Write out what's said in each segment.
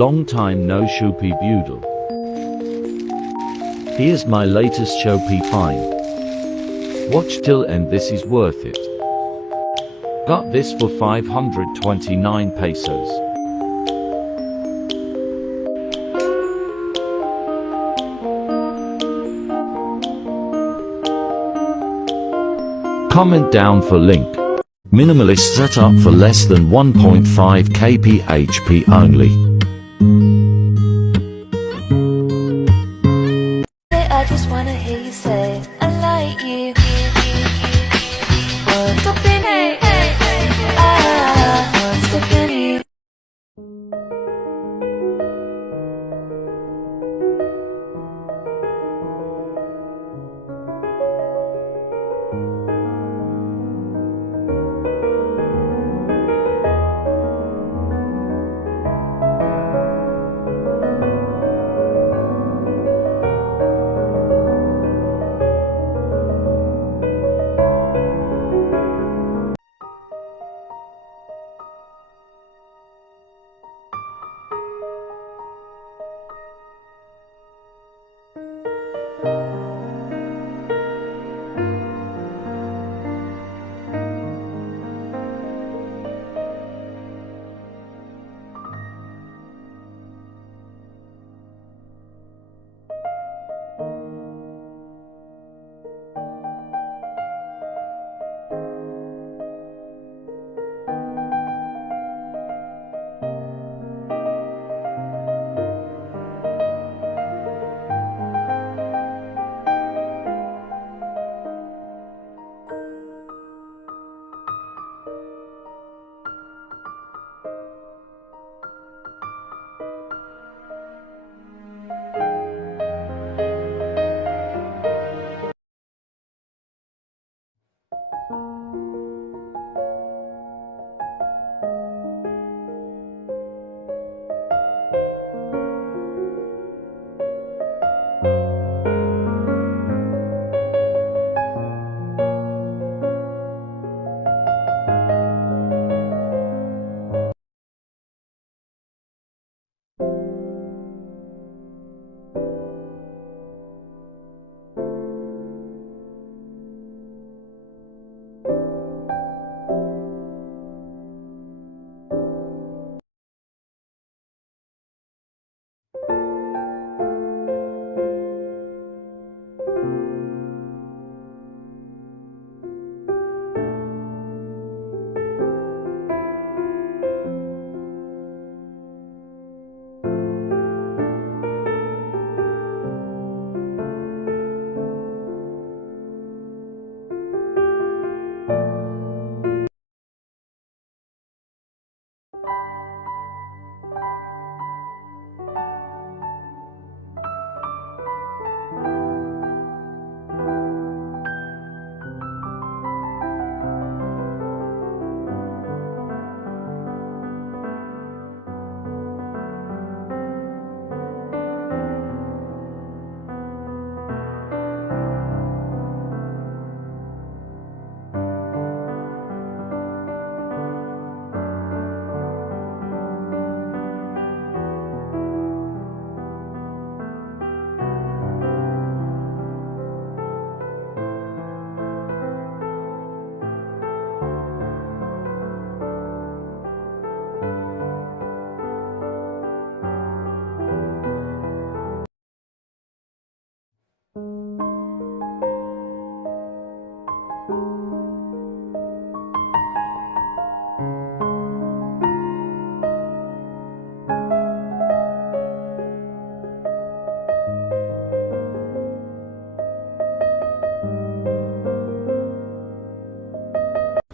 Long time no Shopee Budel. Here's my latest Shopee find. Watch till end, this is worth it. Got this for 529 pesos. Comment down for link. Minimalist setup for less than 1.5 kphp only. I just wanna hear you say I like you. What's up in you? What's up in you?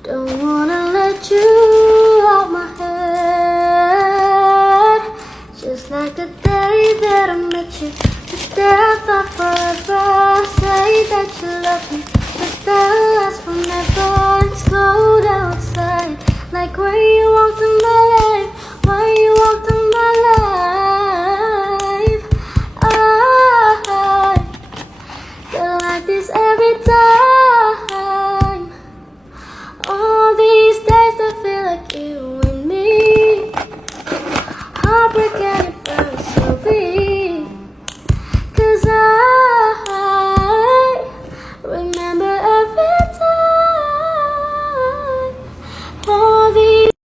Don't wanna let you out my head. Just like the day that I met you, the day I thought forever. Say that you love me, but that lasts forever. It's cold outside, like when you walked in my life, when you walked in my life. I feel like this every time.